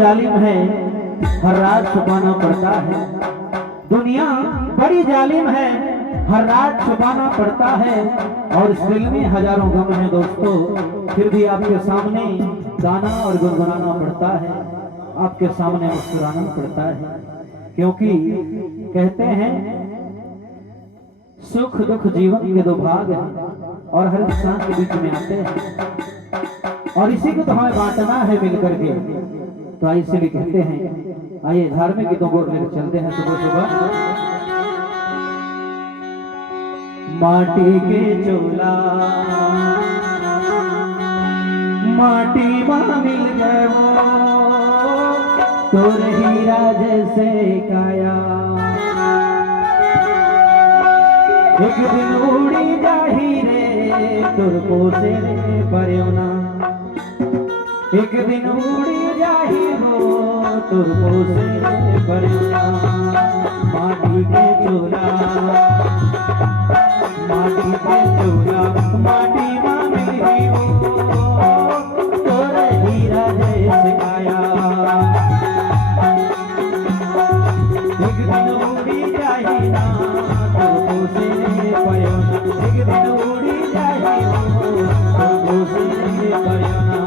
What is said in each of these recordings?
जालिम है, हर रात छुपाना पड़ता है। दुनिया बड़ी जालिम है, हर रात छुपाना पड़ता है। और इस दिल में हजारों गम है दोस्तों, फिर भी आपके सामने गाना और गुनगुनाना पड़ता है, आपके सामने मुस्कुराना पड़ता है। क्योंकि कहते हैं सुख दुख जीवन के दो भाग हैं और हर इंसान के बीच में आते हैं और इसी को तो हमें बांटना है मिलकर के। तो ऐसे भी कहते हैं, आइए धार्मिक गीतों को लेकर चलते हैं सुबह सुबह। माटी के चोला माटी मां मिल गए वो, तोर हीरा जैसे काया। एक दिन उड़ी जाही रे तुर पोसे रे परयोना, एक दिन उड़ी जाही वो तुर पोसे रे परयोना। माटी के चोला माटी के चोला माटी मां मिली वो, तोर हीरा जैसे काया। एक दिन उड़ी जाही ना तुर पोसे रे परयोना, एक दिन उड़ी जाही वो तुर पोसे रे परयोना।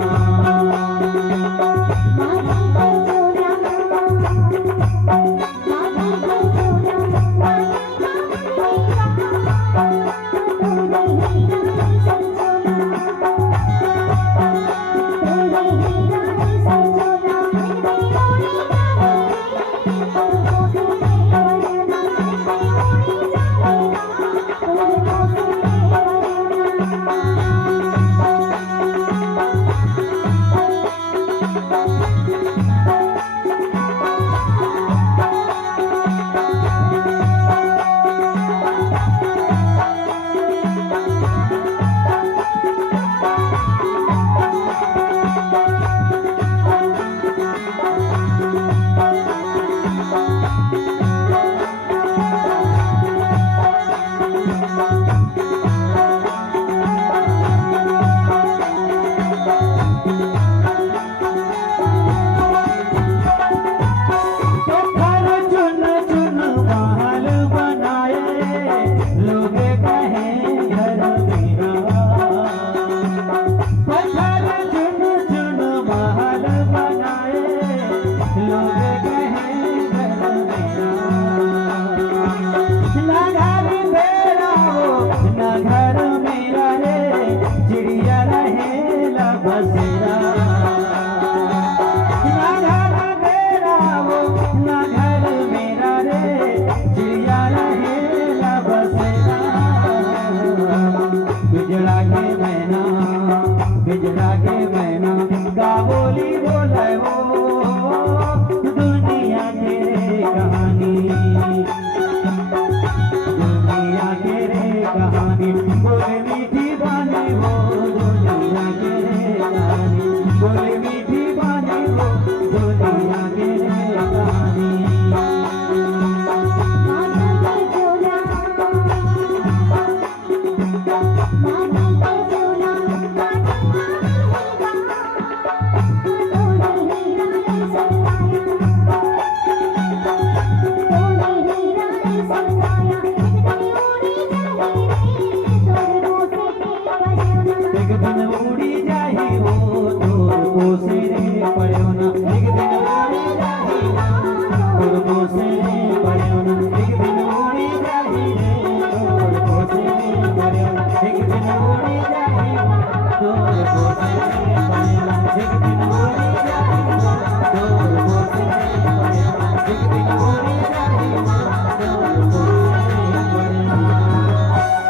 एक दिन उड़ी जाही तो